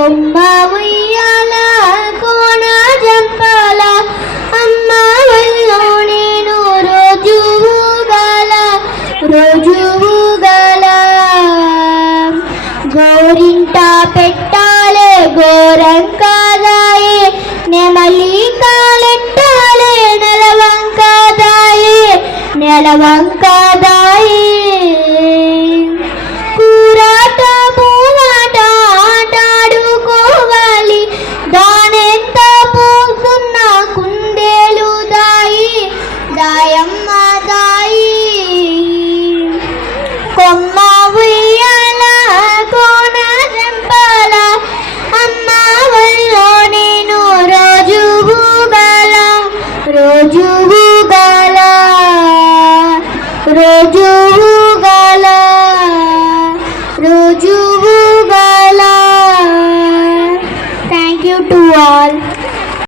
కొమ్మ ఉయ్యాల కోన జంపాల అమ్మ వల్లో నేను రోజు ఊగాల గోరింట పెట్టాలే గోరంకాదాయే నెమలి కాలెట్టాలే నెలవంకాదాయే కూరాట పూమాట ఆటాడుకోవాలి దానెంత పోకున్న కుందేలు దాయమ్మ దాయి కొమ్మ ఉయ్యాల కోన జంపాల అమ్మ వల్లో నేను రోజు ఊగాల Thank you to all.